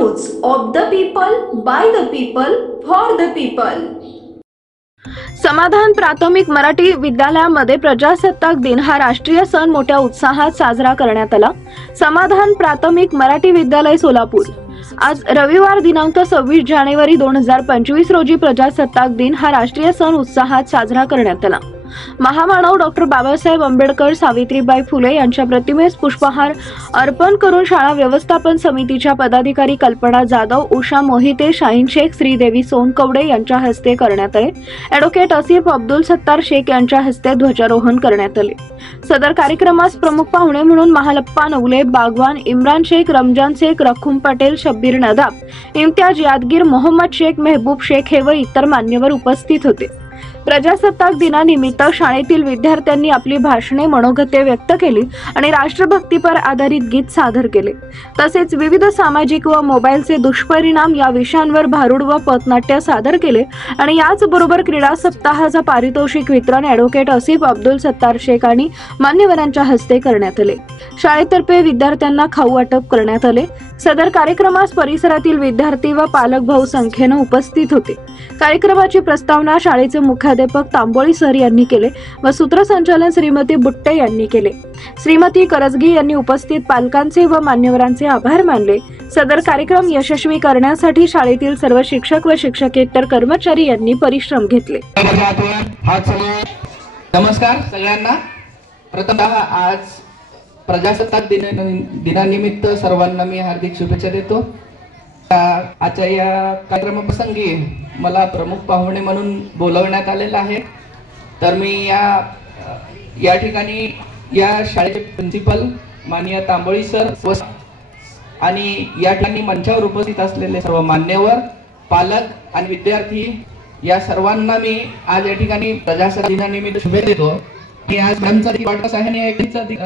News of the people, by the people, for the people. समाधान प्राथमिक मराठी विद्यालयामध्ये प्रजासत्ताक दिन हा राष्ट्रीय सण मोठ्या उत्साहात साजरा करण्यात आला। समाधान प्राथमिक मराठी विद्यालय सोलापूर आज रविवार दिनांक 26 जानेवारी 2025 रोजी प्रजासत्ताक दिन हा राष्ट्रीय सण उत्साहात साजरा करण्यात आला। महामानव डॉक्टर बाबासाहेब आंबेडकर, सावित्रीबाई फुले यांच्या प्रतिमेस पुष्पहार अर्पण करून शाळा व्यवस्थापन समितीच्या पदाधिकारी कल्पना जाधव, उषा मोहिते, शाहीन शेख, श्रीदेवी सोनकवडे यांच्या हस्ते करण्यात आले। ॲडव्होकेट आसिफ अब्दुल सत्तार शेख यांच्या हस्ते ध्वजारोहण करण्यात आले। सदर कार्यक्रमास प्रमुख पाहुणे म्हणून महालप्पा नवले, बागवान, इम्रान शेख, रमजान शेख, रखूम पटेल, शब्बीर नदाब, इम्तियाज यादगीर, मोहम्मद शेख, मेहबूब शेख हे व इतर मान्यवर उपस्थित होते। प्रजासत्ताक दिनानिमित्त शाळेतील विद्यार्थ्यांनी आपली भाषणे, मनोगते व्यक्त केली आणि राष्ट्रभक्तीपर आधारित गीत सादर केले। तसेच विविध सामाजिक व मोबाईलचे दुष्परिणाम या विषयांवर भारूड व पथनाट्य सादर केले आणि याचबरोबर क्रीडा सप्ताहाचा पारितोषिक वितरण ॲडव्होकेट आसिफ अब्दुल सत्तार शेख आणि मान्यवरांच्या हस्ते करण्यात आले। शाळेतर्फे विद्यार्थ्यांना खाऊ वाटप करण्यात आले। सदर कार्यक्रमास परिसरातील विद्यार्थी व पालक बहुसंख्येने उपस्थित होते। कार्यक्रमाची प्रस्तावना शाळेचे मुख्याध्यापक तांबोळी सर यांनी केले व सूत्रसंचालन श्रीमती बुट्टे यांनी केले। श्रीमती करजगी यांनी उपस्थित पालकांचे व मान्यवरांचे आभार मानले। सदर कार्यक्रम यशस्वी करण्यासाठी शाळेतील सर्व शिक्षक व शिक्षकेतर कर्मचारी यांनी परिश्रम घेतले। नमस्कार सगळ्यांना। प्रथमतः आज प्रजासत्ताक दिनानिमित्त सर्वांना मी हार्दिक शुभेच्छा देतो। आजच्या या कार्यक्रमाप्रसंगी मला प्रमुख पाहुणे म्हणून बोलवण्यात आलेलं आहे। तर मी या ठिकाणी या शाळेचे प्रिन्सिपल माननीय तांबोळी सर आणि या ठिकाणी मंचावर उपस्थित असलेले सर्व मान्यवर, पालक आणि विद्यार्थी या सर्वांना मी आज या ठिकाणी प्रजासत्ताक दिनानिमित्त शुभेच्छा देतो। आज मॅमचा वाढदिवस आहे आणि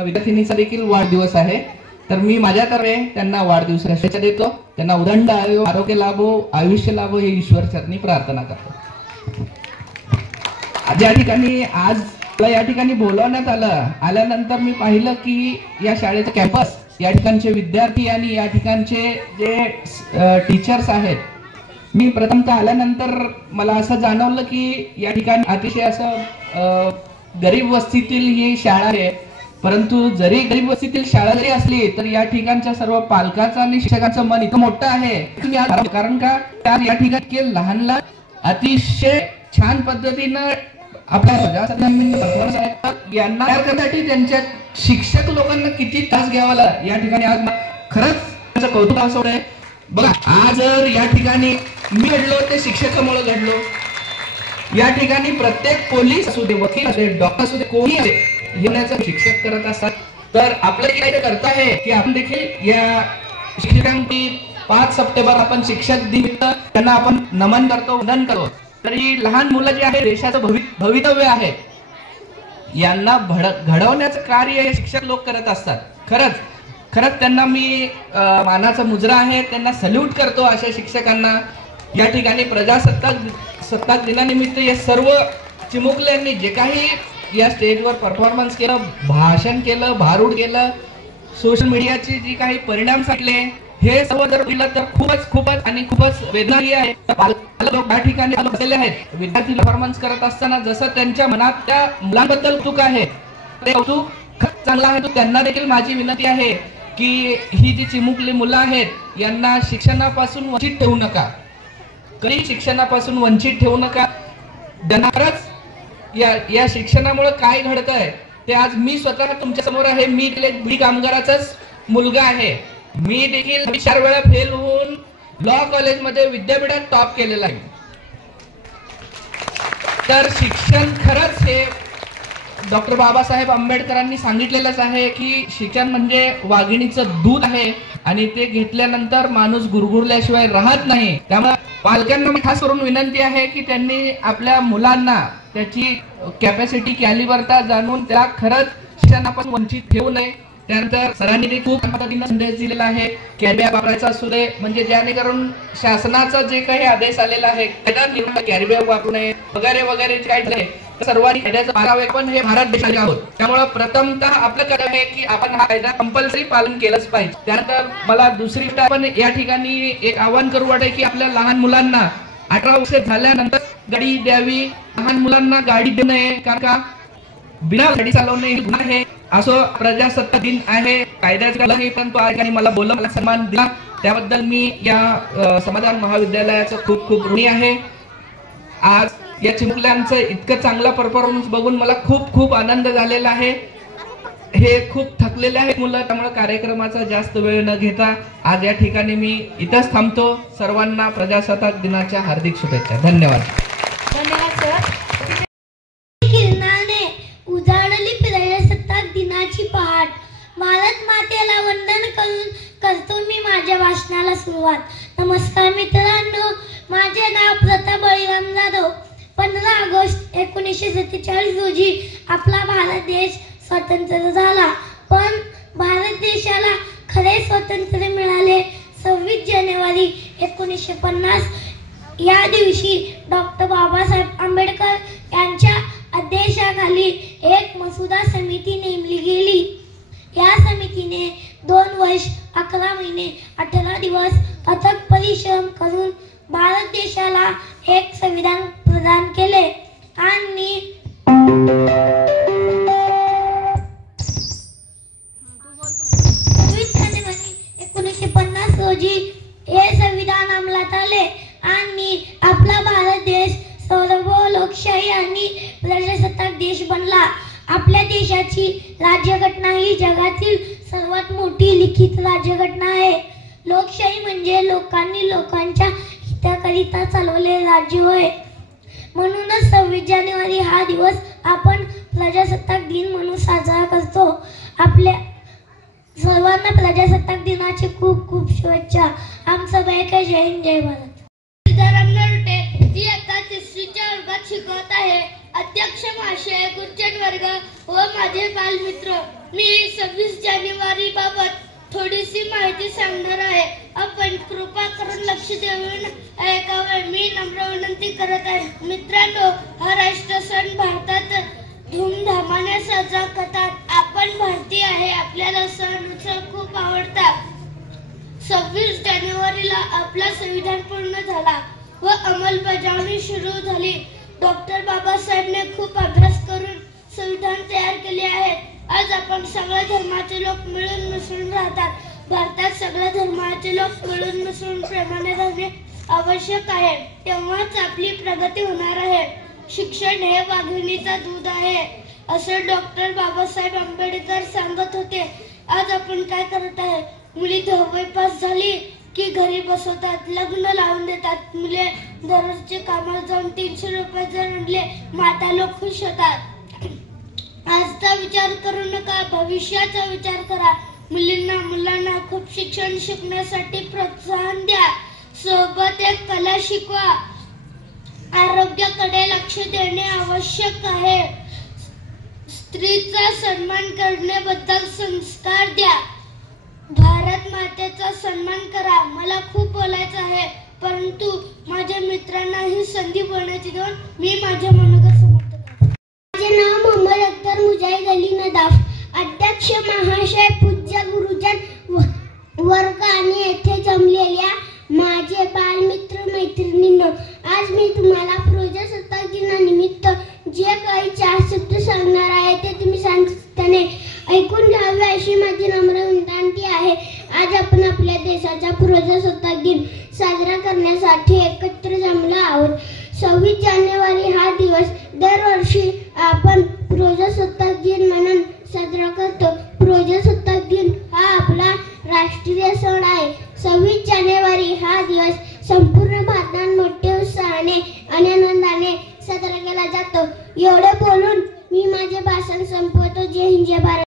विद्यार्थिनीचा देखील वाढदिवस आहे। तर मी माझ्यातर्फे त्यांना वाढदिवसाच्या शुभेच्छा देतो। त्यांना उदंड आरोग्य लाभो, आयुष्य लाभो हे ईश्वर चरणी प्रार्थना करतो। या ठिकाणी आज या ठिकाणी बोलवण्यात आल्यानंतर मी पाहिलं की या शाळेचा कॅम्पस, या ठिकाणचे विद्यार्थी आणि या ठिकाणचे जे टीचर्स आहेत, मी प्रथमतः आल्यानंतर मला असं जाणवलं की या ठिकाणी अतिशय असं गरीब वस्तीतील ही शाळा आहे। परंतु जरी गरीब वस्तीतील शाळा जरी असली तर या ठिकाणच्या सर्व पालकांचं आणि शिक्षकांचं मन इतकं मोठं आहे कारण का या ठिकाणी लहान लहान अतिशय छान पद्धतीनं आपल्या यांना तयार करण्यासाठी त्यांच्या शिक्षक लोकांना किती तास घ्यावा लागला या ठिकाणी आज खरंच त्याचं कौतुक असं आहे। बघा, आज या ठिकाणी मी घडलो ते शिक्षकामुळे घडलो। या ठिकाणी प्रत्येक पोलीस असू दे, वकील असू दे, डॉक्टर असू दे, कोणी असू दे, हे शिक्षक करत असतात। तर आपल्याला काय करता आहे की आपण देखील या शिक्षकांची 5 सप्टेंबर आपण शिक्षक दिन त्यांना आपण नमन करतो, वंदन करतो। तरी लहान मुलं जे आहे देशाचं भवितव्य आहे, यांना घडवण्याचं कार्य हे शिक्षक लोक करत असतात। खरंच त्यांना मी मानाचा मुजरा आहे, त्यांना सल्यूट करतो अशा शिक्षकांना। या ठिकाणी प्रजासत्ताक दिनानिमित्त या सर्व चिमुकल्यांनी जे काही या स्टेजवर परफॉर्मन्स केलं, भाषण केलं, भारूड केलं, सोशल मीडियाचे जे काही परिणाम साठले, हे सर्व जर पाहिलं तर खूपच वेदनादायी आहे। लोक या ठिकाणी बसलेले आहेत, विद्यार्थी परफॉर्मन्स करत असताना जसं त्यांच्या मनात त्या मुलांबद्दल कौतुक आहे, ते कौतुक चांगलं आहे। त्यांना देखील माझी विनंती आहे की ही जी चिमुकली मुलं आहेत यांना शिक्षणापासून वंचित ठेवू नका, कधी शिक्षणापासून वंचित ठेवू नका। खरंच या शिक्षणामुळे काय घडतंय ते आज मी स्वतः तुमच्या समोर आहे। मी बीडी कामगाराचाच मुलगा आहे। मी देखील 4 वेळा फेल होऊन लॉ कॉलेजमध्ये विद्यापीठात टॉप केलेला आहे। तर शिक्षण खरंच हे डॉक्टर बाबासाहेब आंबेडकरांनी सांगितलेलंच आहे की शिक्षण म्हणजे वाघिणीचं दूध आहे आणि ते घेतल्यानंतर माणूस गुरगुरल्याशिवाय राहत नाही। त्यामुळे पालकांना खास करून विनंती आहे की त्यांनी आपल्या मुलांना त्याची कॅपॅसिटी, कॅलिबरता जाणून त्याला खरंच शिक्षणापासून वंचित ठेवू नये। त्यानंतर सरांनी खूप पद्धतीने संदेश दिलेला आहे, कॅरीबॅग वापरायचा असू दे, म्हणजे जेणेकरून शासनाचा जे काही आदेश आलेला आहे कॅरीबॅग वापरू नये वगैरे वगैरे काय सर्वांनी कायद्याचं पाळावे, पण हे भारत देशाचे आहोत, त्यामुळे प्रथमतः आपलं कर्तव्य आहे की आपण हा कायदा कंपल्सरी पालन केलंच पाहिजे. त्यानंतर मला दुसरी गोष्ट आपण या ठिकाणी एक आवाहन करू वाटते की आपल्या लहान मुलांना 18 वर्ष झाल्यानंतर गाडी द्यावी. लहान मुलांना गाडी देऊ नये, कारण का बिना गाडी चालवणे हे गुन्हा आहे. असो प्रजासत्ताक दिन आहे, कायद्याचं नाही, परंतु आज यांनी मला बोललं, मला सन्मान दिला, त्याबद्दल मी या समाधान महाविद्यालयाचं खूप खूप ऋणी आहे. आज या चिमुकल्यांचं इतकं चांगला परफॉर्मन्स बघून मला खूप खूप आनंद झालेला आहे. हे खूप थकलेले आहेत मुलं, त्यामुळे कार्यक्रमाचा जास्त वेळ न घेता आज या ठिकाणी मी इथंच थांबतो. सर्वांना प्रजासत्ताक दिनाच्या हार्दिक शुभेच्छा. धन्यवाद. धन्यवाद सर. किरणाने उजाडली प्रजासत्ताक दिनाची पहाट. भारत मातेला वंदन करून करतो मी माझ्या भाषणाला सुरुवात. नमस्कार मित्रांनो, माझे नाव प्रताप बळीराम जाधव. 15 ऑगस्ट 1947 रोजी आपला भारत देश स्वतंत्र झाला, पण भारत देशाला खरे स्वातंत्र्य मिळाले 26 जानेवारी 1950 या दिवशी. डॉक्टर बाबासाहेब आंबेडकर यांच्या अध्यक्षतेखाली एक मसुदा समिती नेमली गेली. या समितीने 2 वर्ष 11 महिने 18 दिवस अथक परिश्रम करून भारत देशाला एक संविधान प्रदान केले आणि 26 जानेवारी 1950 रोजी हे संविधान अंमलात आले आणि आपला भारत देश सर्व लोकशाही आणि प्रजासत्ताक देश बनला. आपल्या देशाची राज्यघटना ही जगातील सर्वात मोठी लिखित राज्यघटना आहे. लोकशाही म्हणजे लोकांनी लोकांच्या हिताकरिता चालवले राज्य होय. म्हणूनच 26 जानेवारी हा दिवस आपण प्रजासत्ताक दिन म्हणून साजरा करतो. आपल्या सर्वांना प्रजासत्ताक दिनाची खूप खूप शुभेच्छा. हम सब एक है. जय हिंद, जय भारत. इयत्ता 3च्या वर्गात शिकवत आहे. अध्यक्ष महाशय, गुरुजन वर्ग व माझे बालमित्र, मी 26 जानेवारी बाबत थोडीशी माहिती सांगणार आहे. आपण कृपा करून लक्ष देऊन ऐकावे, मी नम्र विनंती करत आहे. मित्रांनो, हा राष्ट्र सण भारतात धूमधामाने साजरा करतात. आपण भारतीय आहे, आपल्याला सण उत्सव खूप आवडतात. 26 जानेवारीला आपला संविधान पूर्ण झाला व अंमलबजावणी सुरू झाली. डॉक्टर बाबासाहेबने खूप अभ्यास करून संविधान तयार केले आहेत. आज आपण सगळ्या धर्माचे लोक मिळून मिसळून राहतात. भारतात सगळ्या धर्माचे लोक मिळून मिसळून प्रेमाने राहणे आवश्यक आहे, तेव्हाच आपली प्रगती होणार आहे. शिक्षण हे वाघिणीचा दूध आहे, असं डॉक्टर बाबासाहेब आंबेडकर सांगत होते. आज आपण काय करत आहे? मुली 10वी पास झाली की घरी बसवतात, लग्न लावून देतात. मुले दररोजचे कामाला जाऊन 300 रुपये जर आणले, माता लोक खुश होतात. आजचा विचार करू नका, भविष्याचा विचार करा. मुलांना खूप शिक्षण शिकण्यासाठी प्रोत्साहन द्या. सोबत एक कला शिकवा. आरोग्याकडे लक्ष देणे आवश्यक आहे. स्त्रीचा सन्मान करण्याबद्दल संस्कार द्या. भारत मातेचा सन्मान करा. मला खूप बोलायचं आहे, परंतु माझ्या मित्रांना ही संधी बोलण्याची देऊन मी माझ्या मनोगत समाप्त करतो. माझे नाव मोहम्मद अख्तर मुजाहिद अली नदाफ. अध्यक्ष महाशय, पूज्य गुरुजन वर्ग आणि येथे जमलेल्या माझे बालमित्र मैत्रिणींनो, आज मी तुम्हाला प्रजासत्ताक दिनानिमित्त जे काही 4 शब्द सांगणार आहे ते तुम्ही शांतपणे ऐकून घ्यावे अशी माझी नम्र विनंती आहे. आज आपण आपल्या देशाचा प्रजासत्ताक दिन साजरा करण्यासाठी एकत्र जमलो आहोत. 26 जानेवारी हा दिवस दरवर्षी आपण प्रजासत्ताक दिन म्हणून साजरा करतो. प्रजासत्ताक दिन हा आपला राष्ट्रीय सण आहे. 26 जानेवारी हा दिवस संपूर्ण भारतात मोठ्या उत्साहाने आणि आनंदाने साजरा केला जातो. एवढे बोलून मी माझे भाषण संपवतो. जय हिंद, जय भारत.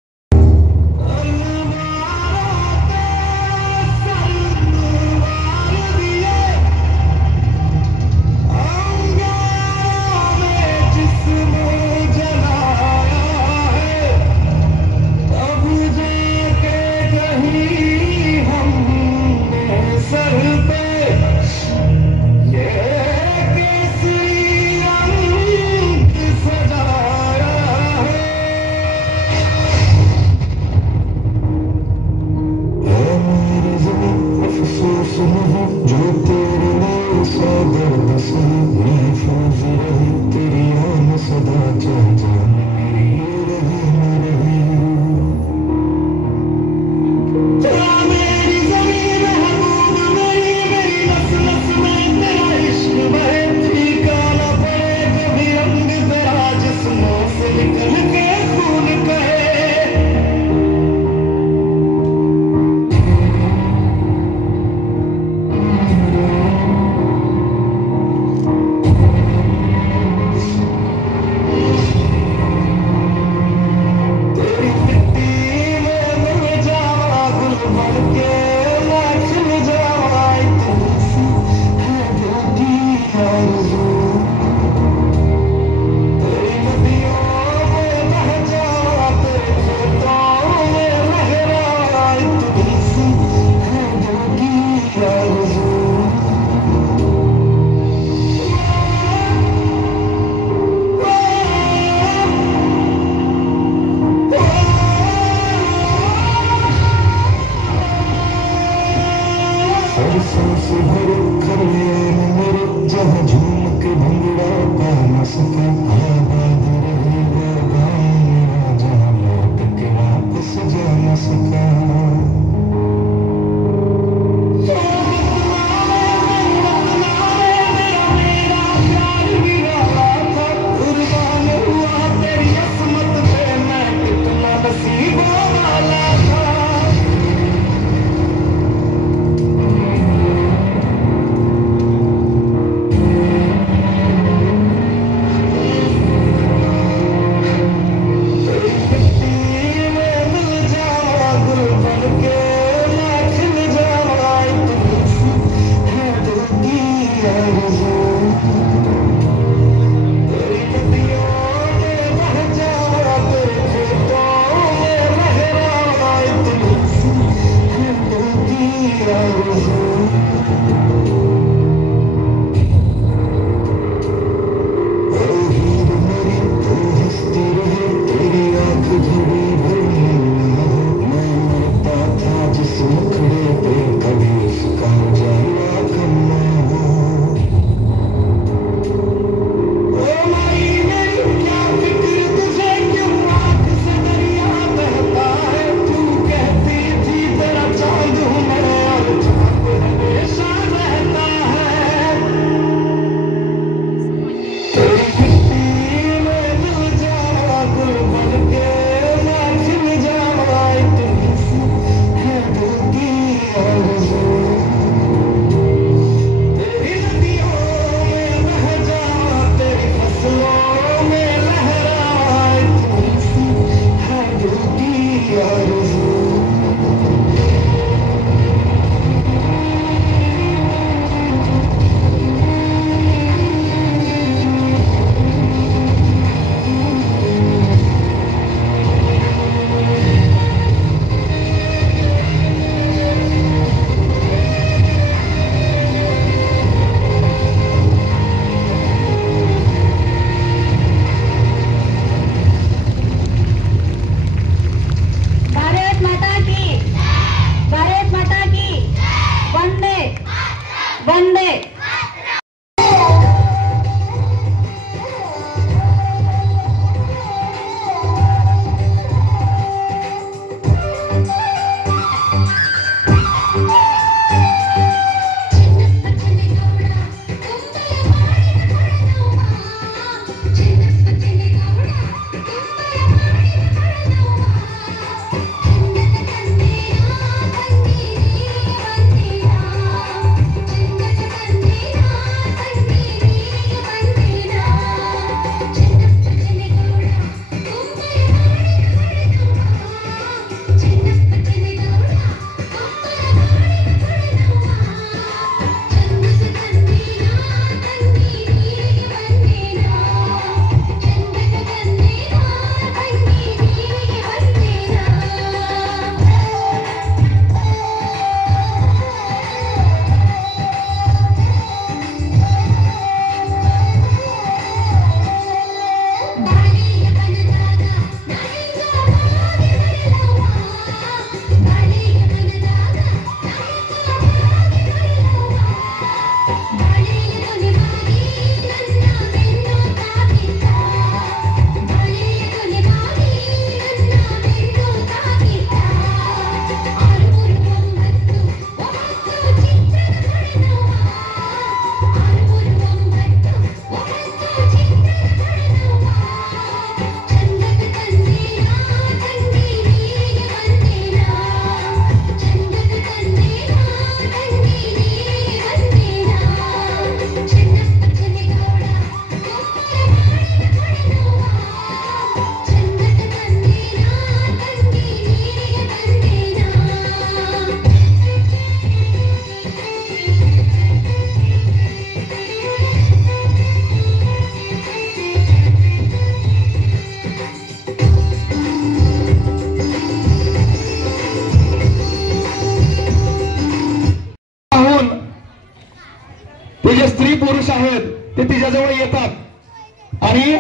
ते जे स्त्री पुरुष आहेत ते तिच्याजवळ येतात आणि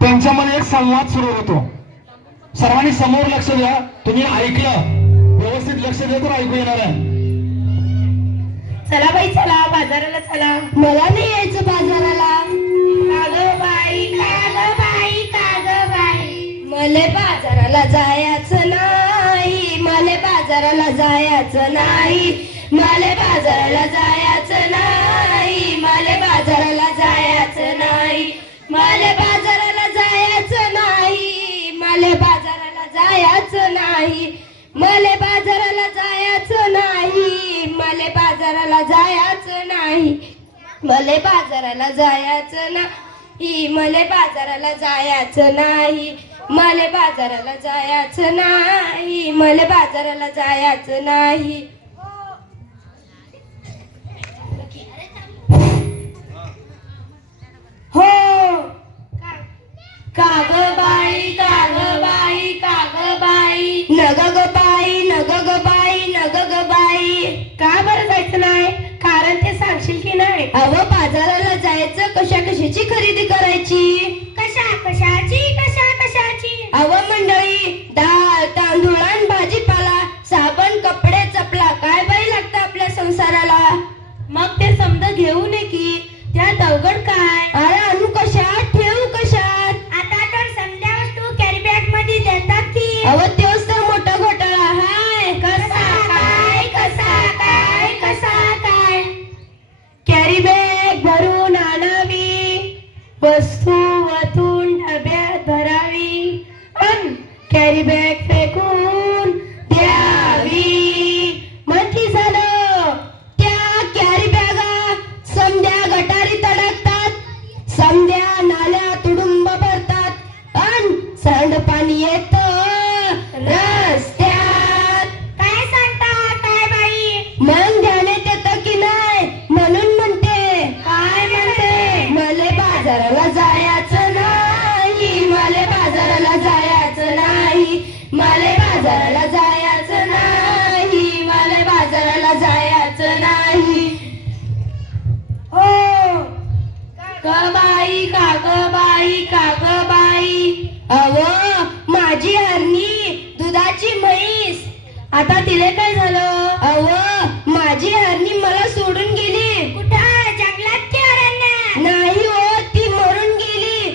त्यांच्यामध्ये एक संवाद सुरू होतो. सर्वांनी समोर लक्ष द्या. तुम्ही ऐकलं व्यवस्थित लक्ष द्या तर ऐकू येणार आहे. चला बाई चला बाजाराला चला. मला नाही यायचं बाजाराला. बाई मले बाजाराला जायचं नाही, मले बाजाराला जायचं नाही, मले बाजाराला जायचं नाही, मले बाजाराला जायचं नाही, मले बाजाराला जायचं नाही, मले बाजाराला जायचं नाही, मले बाजाराला जायचं नाही, मले बाजाराला जायचं नाही, मले बाजाराला जायचं नाही, मले बाजाराला जायचं नाही, मले बाजाराला जायचं नाही, मले बाजाराला जायचं नाही. हो काग बाई काग बाई काग बाई नग ग बाई नग ग बाई नग ग बाई. का बरं जायचं नाही? कारण ते सांगशील की नाही? अव बाजाराला जायचं कशा कशाची खरेदी करायची? कशा कशाची कशा कशाची? अव मंडळी डाळ तांदूळ आणि भाजीपाला साबण कपडे चपला काय बाई लागतं आपल्या संसाराला. मग ते समजा घेऊ नये की त्यात अवघड काय? अरे आणू कशात ठेवू कशात? आता तर समजा वस्तू कॅरी बॅग मध्ये देतात की. अव तोच तर मोठा घोटाळा हाय. कसा काय कसा काय कसा काय? कॅरी बॅग भरून आणावी, वस्तू वतून डब्यात भरावी अन कॅरी बॅग फेकून द्यावी. म्हणजे झालं त्या कॅरी बॅगा समद्या गटारीत अडकतात, समद्या नाल्या तुडुंब भरतात अन सांडपाणी येत रस्त्यात. काय सांगता काय बाई? मग ध्यानात येतं की नाही म्हणून म्हणते. काय म्हणते? मले बाजाराला जायचं नाही, मले बाजाराला जायचं नाही, मले बाजाराला जायचं नाही, मले बाजाराला जायचं नाही. हो बाई काग बाई काग बाई. अव माझी हरणी दुधाची म्हैस, आता तिला काय झालं? अव माझी हरणी मला सोडून गेली. कुठं? जंगलात की अरण्यात? नाही हो, ती मरून गेली.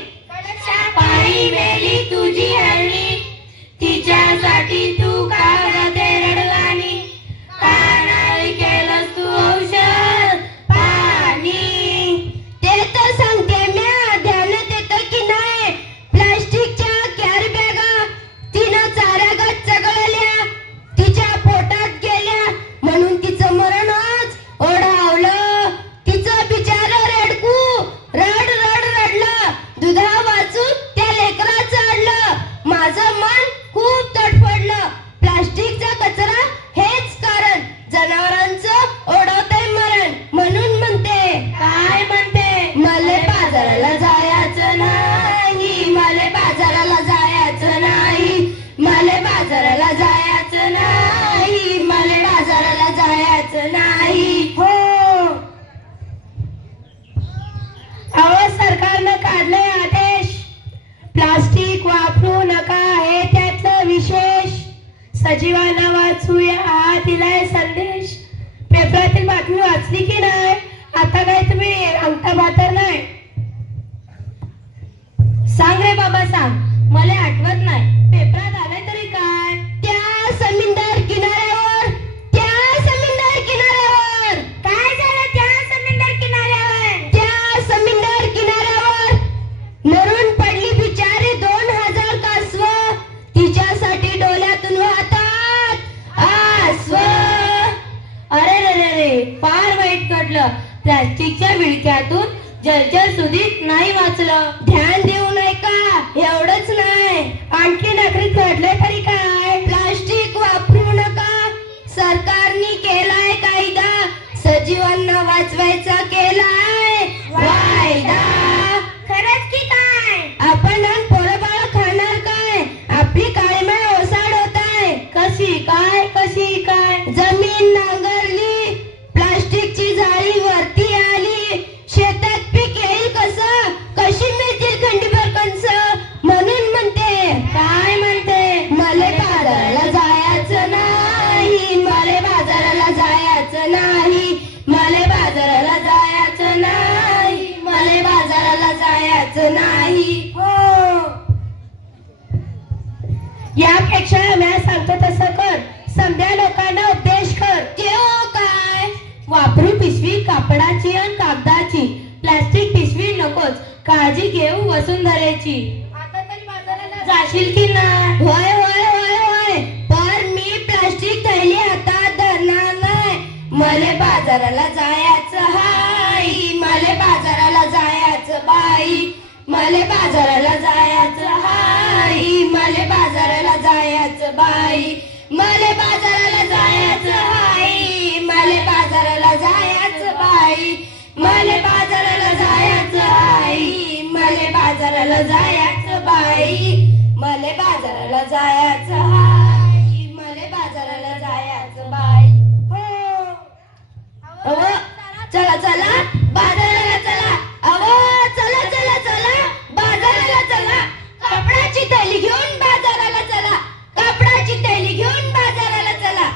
पायी मेली तुझी हरणी, तिच्यासाठी तू का ते रडवानी, का नाही केलंस तू औषध पाणी? ते तर सांगते म्या, ध्यानात येतं की नाही? प्लास्टिकच्या कॅरी बॅगा तिनं चाऱ्यागात चगळल्या, तिच्या पोटात गेल्या म्हणून तिचं मरणच ओढावलं. तिचं बिचारं रेडकू रड रड रडलं, दुधा वाचून त्या लेकराचं अडलं. माझं मन खूप तडफडलं. प्लास्टिकचा कचरा हेच कारण जनावरांचं ओढवतंय मरण म्हणून म्हणते. काय म्हणते? मले बाजाराला जायचं नाही, मले बाजाराला जायचं नाही, मले बाजाराला जायचं नाही, मले बाजाराला जायचं नाही. हो अहो सरकारनं काढलंय आदेश, प्लास्टिक वापरू नका हे त्यातलं विशेष. सजीवांना वाचूया हा दिलाय संदेश. पेपरातील बातमी वाचली की नाही? आता काय तुम्ही अंगठा भातर नाही? सांग रे बाबा सांग, मला आठवत नाही. पेपरात आलंय तरी काय? त्या समुद्र किनाऱ्यावर, त्या समुद्र किनाऱ्यावर. काय झालं त्या समुद्र किनाऱ्यावर? त्या समुद्र किनाऱ्यावर मरून पडली बिचारी 2000 कासव, तिच्यासाठी डोल्यातून वाहतात आसव. अरे रे रे रे, फार वाईट घडलं. प्लास्टिकच्या विळख्यातून जलचर सुधीत नाही वाचलं. ध्यान देऊ नये का? एवढंच नाही, आणखी नगरीत घडलंय तरी काय? प्लास्टिक वापरू नका सरकारने केलाय कायदा, सजीवांना वाचवायचा केलाय वायदा. खरंच की काय? आपण पोरं बाळ खाणार काय? आपली काळीमाय ओसाड होत आहे. कशी काय कशी काय? जमीन नांगरली, प्लास्टिकची जाळी वरती आली, शेतात पीक येईल कसं? कशी मिळतील खंडीभर कंस म्हणून म्हणते. काय म्हणते? मले बाजाराला जायचं नाही, मले बाजाराला जायचं नाही, मले बाजाराला जायचं नाही, मले बाजाराला जायचं नाही. त्यापेक्षा म्या सांगतो तसं कर. समध्या लोकांना उपदेश कर. काय वापरू पिशवी कापडाची आणि कागदाची. प्लास्टिक पिशवी नकोच. काळजी घेऊ वसुंधरेची. आता तरी बाजाराला जाशील की नाही? होय होय होय होय पण मी प्लास्टिक थैली हातात धरणार नाही. मले बाजाराला जायचं हाय. मले बाजाराला जायचं बाई. मले बाजाराला जायचं हाय. मले बाजाराला जायचं बाई. मले बाजाराला जायचं हाय. मले बाजाराला जायचं बाई. मले बाजाराला जायचं हाय. मले बाजाराला जायचं बाई. मले बाजाराला जायचं हाय. मले बाजाराला जायचं बाई. हो चला चला बाजाराला चला. अहो चला चला चला बाजाराला चला. कपड्याची थैली घेऊन बाजाराला चला. कपड्याची थैली घेऊन बाजाराला चला.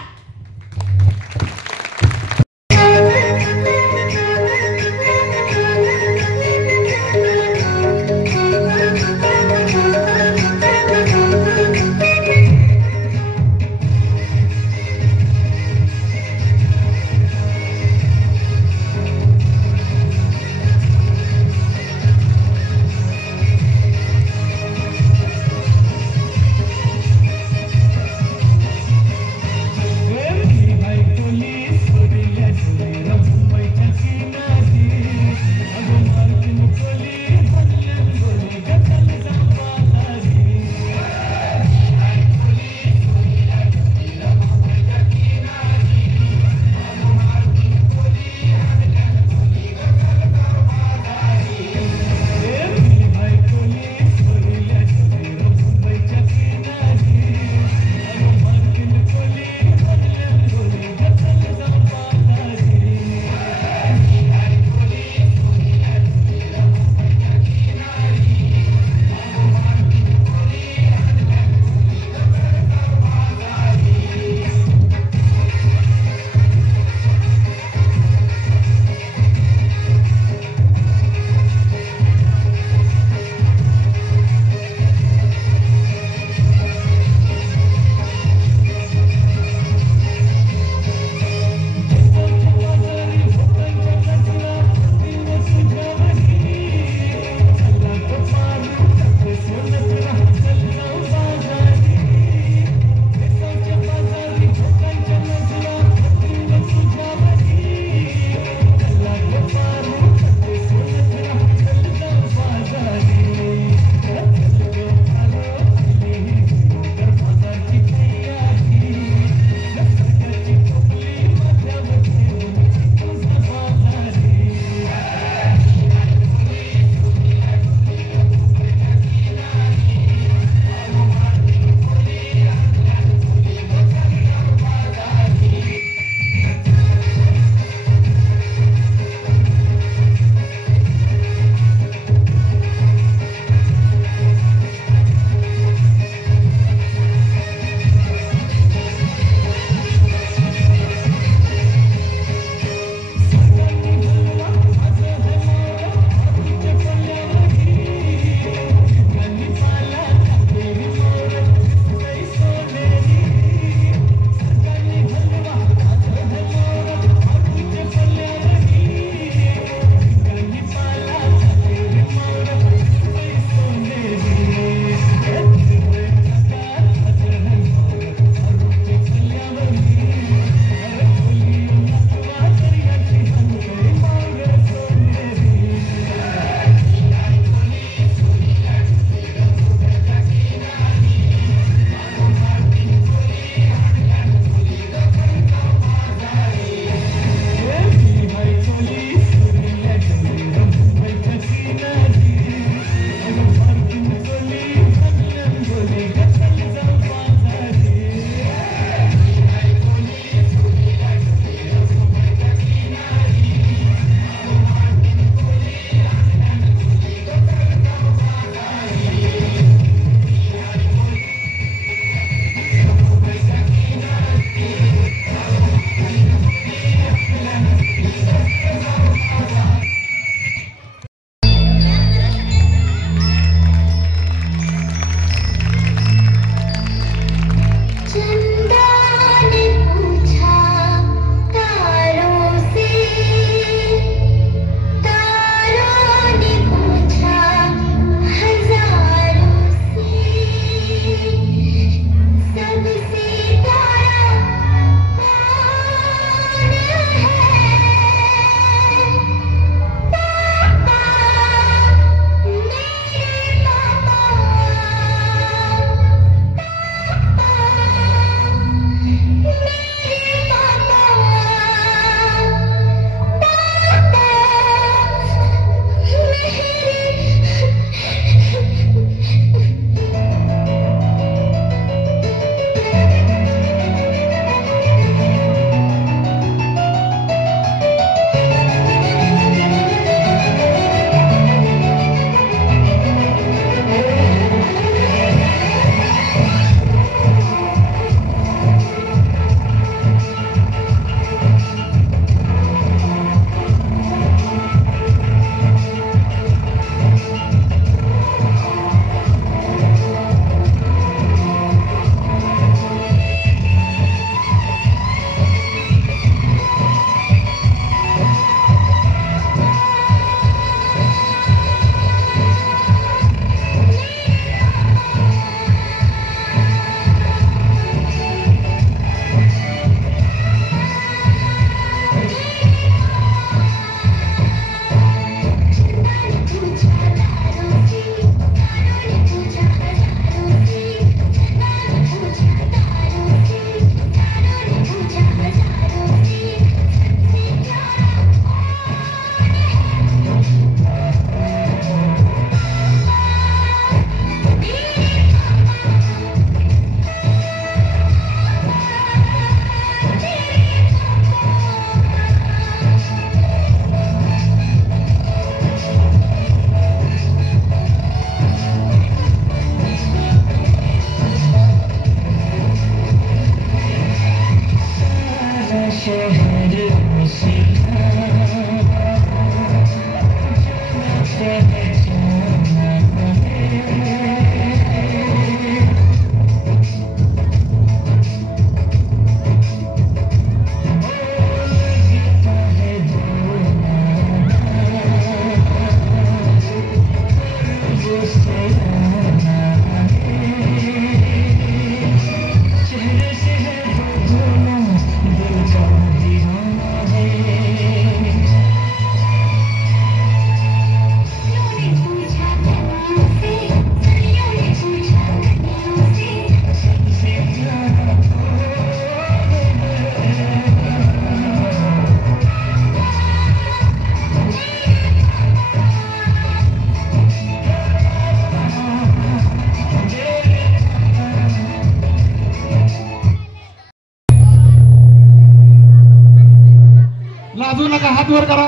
हात वर करा.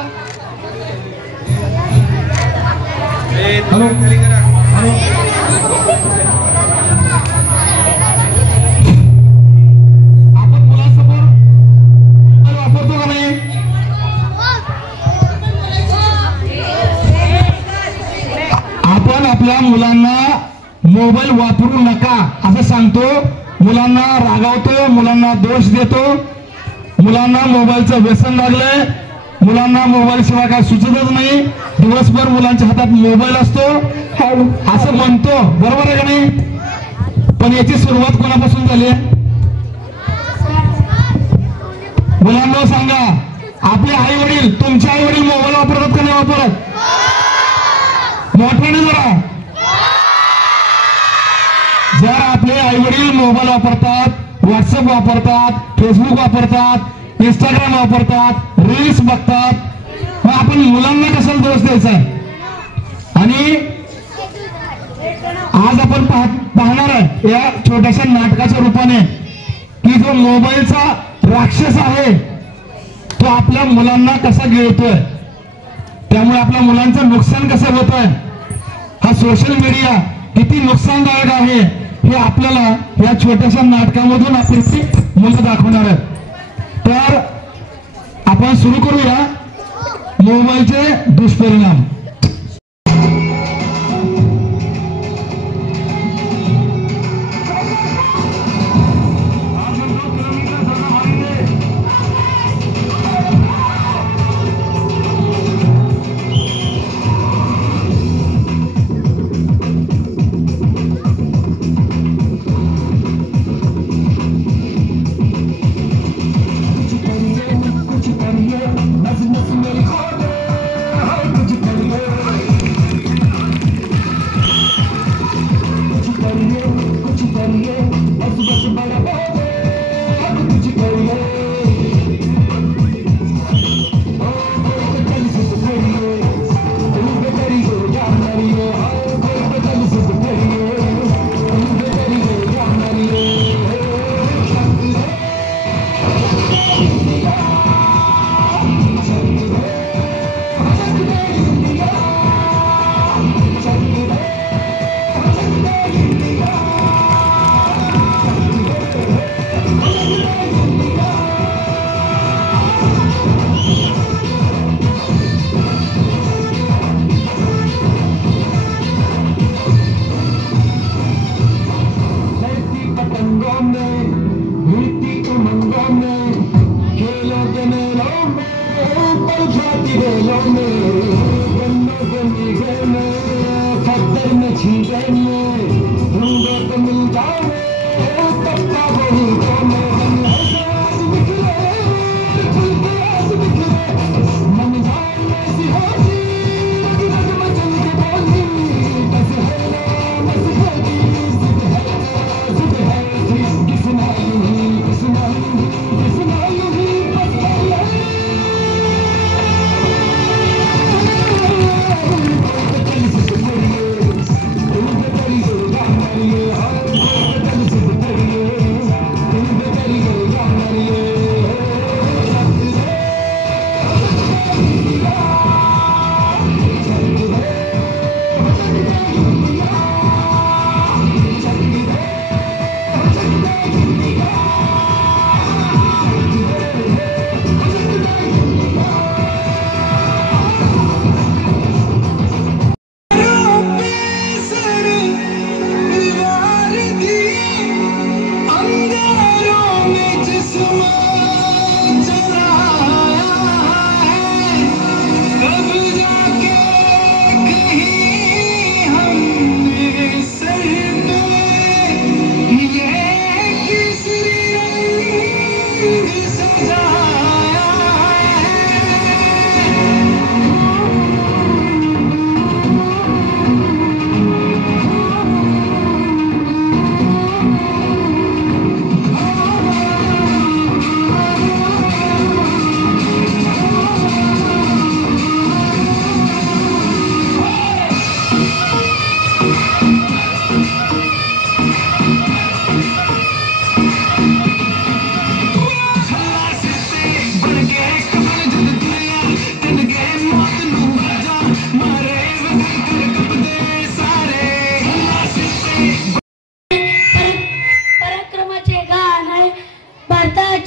Hello hello. आपण मुलांसमोर मोबाईल वापरतो का नाही? आपण आपल्या मुलांना मोबाईल वापरू नका असं सांगतो, मुलांना रागावतो, मुलांना दोष देतो, मुलांना मोबाईलचं व्यसन लागलंय, मुलांना मोबाईल शिवाय काय सुचतच नाही, दिवसभर मुलांच्या हातात मोबाईल असतो असं म्हणतो. बरोबर आहे का नाही? पण याची सुरुवात कोणापासून झाली? मुलांना सांगा, आपले आई वडील, तुमचे आई वडील मोबाईल वापरतात का नाही वापरत? मोठ्याने जरा. जर आपले आई वडील मोबाईल वापरतात, व्हॉट्सअप वापरतात, फेसबुक वापरतात, इंस्टाग्राम वापरतात, रील्स बघतात, मग आपण मुलांना कशाला दोष द्यायचा? आणि आज आपण पाहणार आहे या छोट्याशा नाटकाच्या रूपाने की जो मोबाईलचा राक्षस आहे तो आपल्या मुलांना कसा गिळतोय, त्यामुळे आपल्या मुलांचं नुकसान कसं होत आहे, हा सोशल मीडिया किती नुकसानदायक आहे हे आपल्याला या छोट्याशा नाटकामधून आपली मुलं दाखवणार आहेत. तर आपण सुरू करूया मोबाईलचे दुष्परिणाम.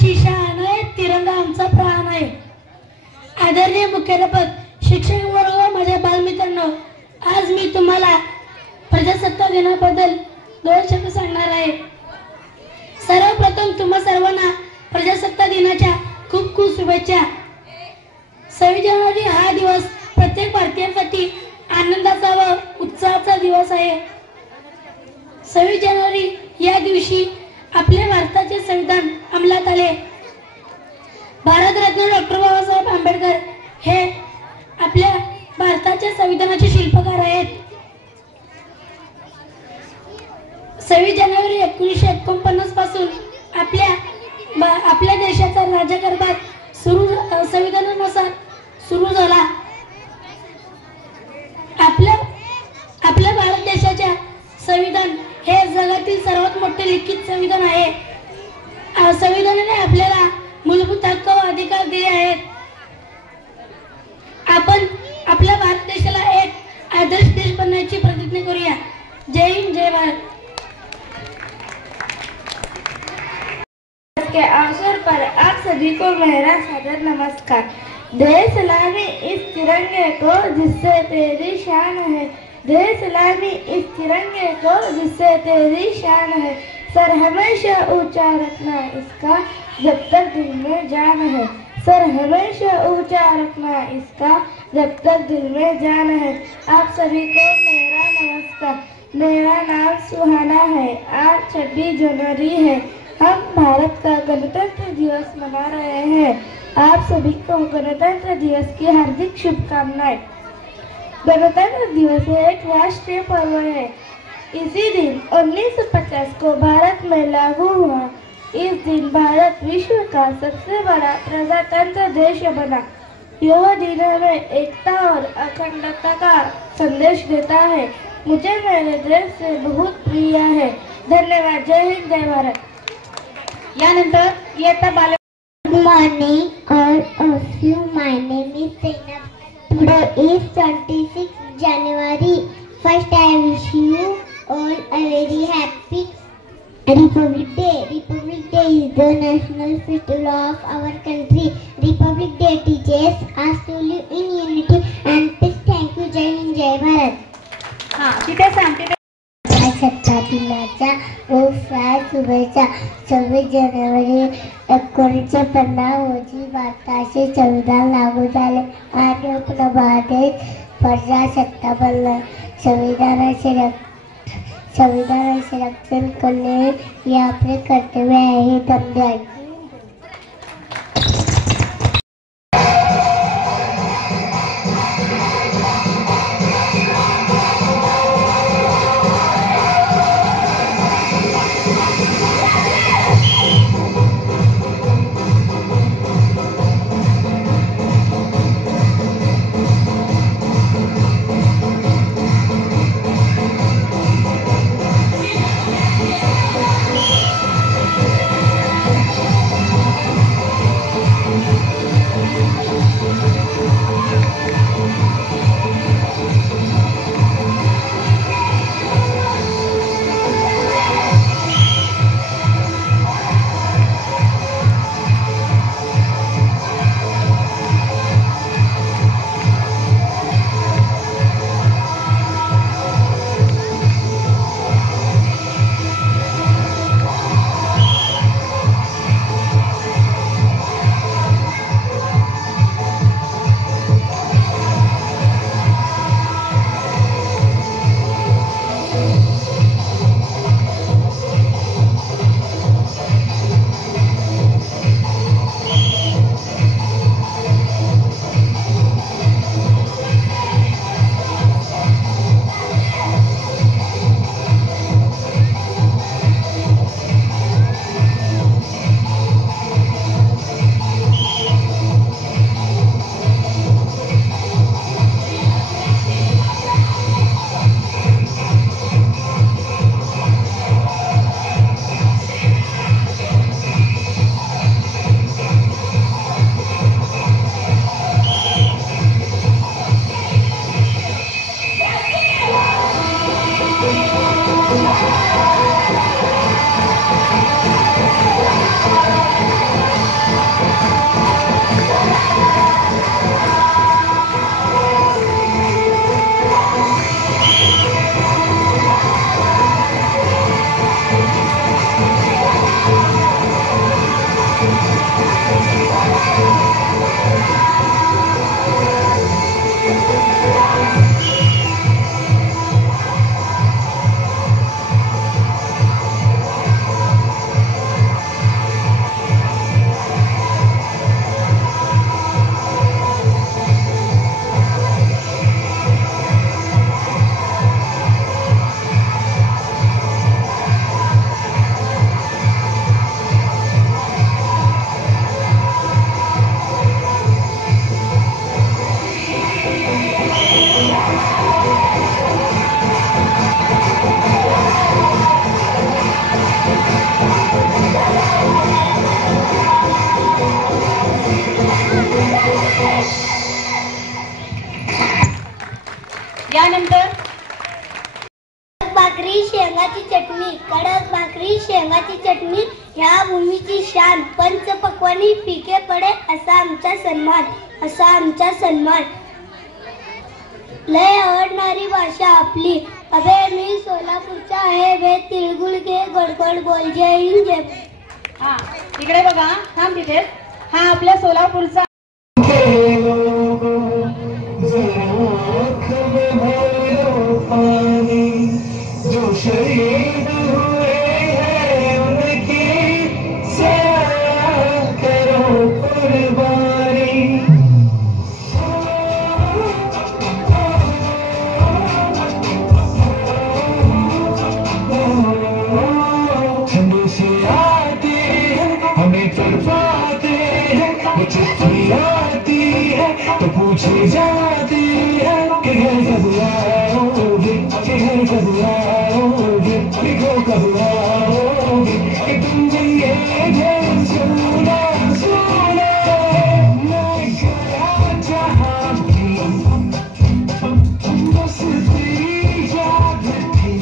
आमची शान आहे, तिरंगा आमचा प्राण आहे. आदरणीय मुख्याध्यापक, शिक्षक वर्ग, माझ्या बालमित्रांनो, आज मी तुम्हाला प्रजासत्ताक दिनाबद्दल 2 शब्द सांगणार आहे. सर्वप्रथम तुम्हा सर्वांना प्रजासत्ताक दिनाच्या खूप खूप शुभेच्छा. 26 जानेवारी हा दिवस प्रत्येक भारतीयांसाठी आनंदाचा व उत्साहाचा दिवस आहे. 26 जानेवारी या दिवशी आपल्या भारताचे संविधान अंमलात आले. भारतरत्न डॉक्टर बाबासाहेब आंबेडकर हे आपल्या भारताच्या संविधानाचे शिल्पकार आहेत. 26 जानेवारी 1949 पासून आपल्या देशाचा राज्यकारभार संविधानानुसार सुरू झाला. आपल्या भारत देशाच्या संविधान हे जगातील सर्वात मोठे लिखित संविधान आहे. संविधानाने आपल्याला मूलभूत हक्क व अधिकार दिले आहेत. आपण आपल्या भारत देशाला एक आदर्श देश बनवण्याची प्रतिज्ञा करूया. जय हिंद, जय भारत. के अवसर पर आप सभी को मेरा सादर नमस्कार. दे सलामी इस तिरंगे को जिससे तेरी शान है. दे सलामी इस तिरंगे को जिससे तेरी शान है. सर हमेशा ऊंचा रखना इसका जब तक दिल में जान है. सर हमेशा ऊंचा रखना इसका जब तक दिल में जान है. आप सभी को मेरा नमस्कार. मेरा नाम सुहाना है. आज 26 जनवरी है. हम भारत का गणतंत्र दिवस मना रहे हैं. आप सभी को गणतंत्र दिवस की हार्दिक शुभकामनाएं. गणतंत्र दिवस एक राष्ट्रीय पर्व है. इसी दिन 1950 को भारत में लागू हुआ. इस दिन भारत विश्व का सबसे बड़ा प्रजातंत्र देश बना. यह दिन हमें एकता और अखंडता का संदेश देता है. मुझे मेरे देश से बहुत प्रिय है. धन्यवाद. जय हिंद, जय भारत. यानंतर इयत्ता बाल. Good morning all of you. My name is Zainab. Today is 26 January. First I wish you all a very happy Republic Day. Republic Day is the national festival of our country. Republic Day teaches us to live in unity and peace. Thank you. Jai Hind, Jai Bharat. तिथे सांगते. प्रजासत्ताक दिनाच्या खूप शुभेच्छा. 26 जानेवारी 1950 रोजी भारताचे संविधान लागू झाले आणि आपला भारत देश प्रजासत्ताक बनला. संविधानाचे रक्षण करणे हे आपले कर्तव्य आहे. धन्यवाद. ही शान, पंच पक्वानी फिके पडे असा आमचा सन्मान, असा आमचा सन्मान. लय आवडणारी भाषा आपली, अबे मी सोलापूरचा आहे बे, तिळगुळ घे गोडगोड बोल, जय हिंद जय. हा इकडे बघा, थांब तिथे. हा आपल्या सोलापूरचा जो शहीद हुए हैं उनकी सयाह करो कुर्बानी. ठंडी सी आती है हमें तड़पाते हैं, वो चिट्ठी आती है तो पूछी जाती है कि घर कब आओगे, कि घर कब आओगे, कि घर कब आओगे, कि तुम ये घर सुना सुना मैं गया जहाँ भी बस तेरी याद थी,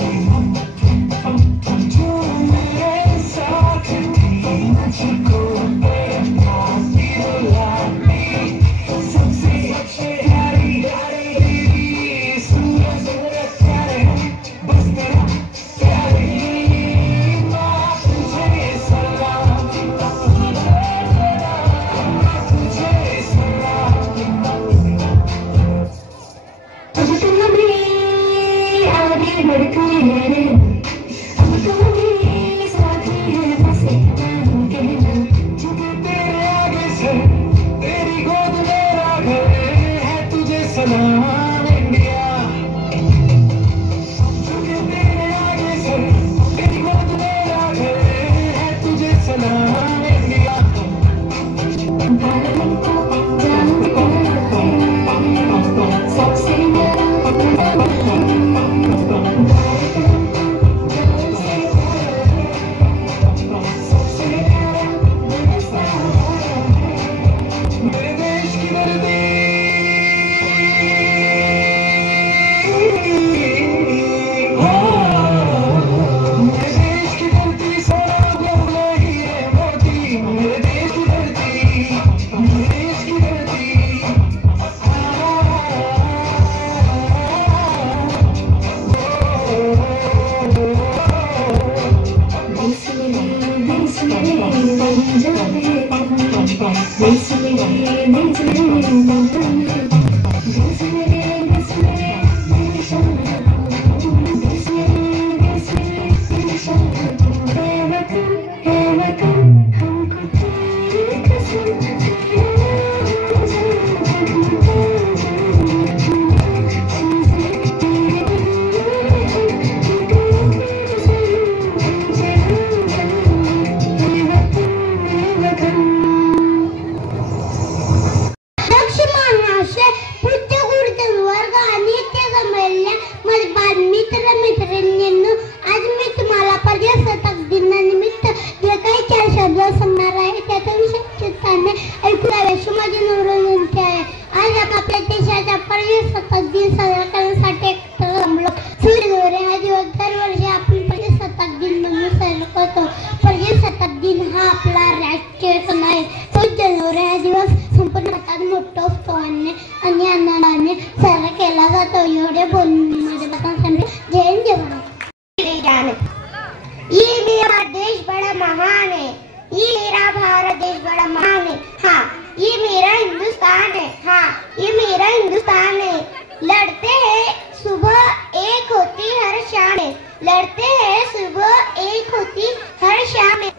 जो मेरे साथ थी, मुझको बर्बादी रुलाती, सबसे प्यारी तेरी सूरत प्यारे, बस तेरा प्यारे तुझे सलाम, तुझे सलाम. अब तुम भी आगे बढ़ते हैं, अब तुम भी साथी हैं, बस कहना झुके तेरे आगे से, तेरी गोद मेरा घर है, तुझे सलाम इंडिया. झुके तेरे आगे से, तेरी गोद मेरा घर है, तुझे सलाम इंडिया. सबसे मेरे देश की धरती, मेरे देश की धरती, सोना गोल्ड हीरे मोती, मेरे देश की धरती, मेरे देश की धरती. आज मी तुम्हाला प्रजासत्ताक दिनानिमित्त जे काही 4 शब्द सांगणार आहे त्याचा विशेषपणे ऐकून घ्यावे माझी विनंती आहे. आज आपल्या देशाचा प्रजासत्ताक दिन साजरा करण्यासाठी एकत्र जमलो. 6 जानेवारी हा दिवस दरवर्षी आपण प्रजासत्ताक दिन म्हणून साजरा करतो. प्रजासत्ताक दिन हा आपला राष्ट्रीय सण आहे. 6 जानेवारी हा दिवस संपूर्ण भारतात मोठ्या उत्सवाने आणि आनंदाने साजरा केला जातो. एवढे बोलून माझ्या बाबांसाठी जय हिंद जय भारत. ये मेरा देश बड़ा महान है, ये मेरा भारत देश बड़ा महान है. हाँ ये मेरा हिंदुस्तान है, हाँ ये मेरा हिंदुस्तान है. लड़ते हैं सुबह एक होती हर शाम है, लड़ते हैं सुबह एक होती हर शाम है.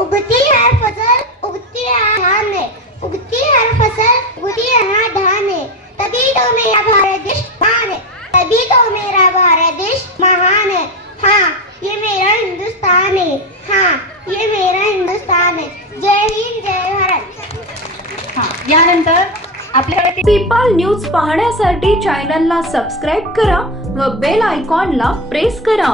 उगती हर फसल उगती हर धान है, उगती हर फसल उगती हर धान है. तभी तो मेरा भारत देश महान है, तभी तो मेरा भारत देश महान है. हाँ ये मेरा हिंदुस्तान है, हाँ ये मेरा हिंदुस्तान है. जय हिंद जय भारत. हा यानंतर आपल्याकडे पीपल न्यूज पाहण्यासाठी चॅनलला सबस्क्राईब करा व बेल आयकॉनला प्रेस करा.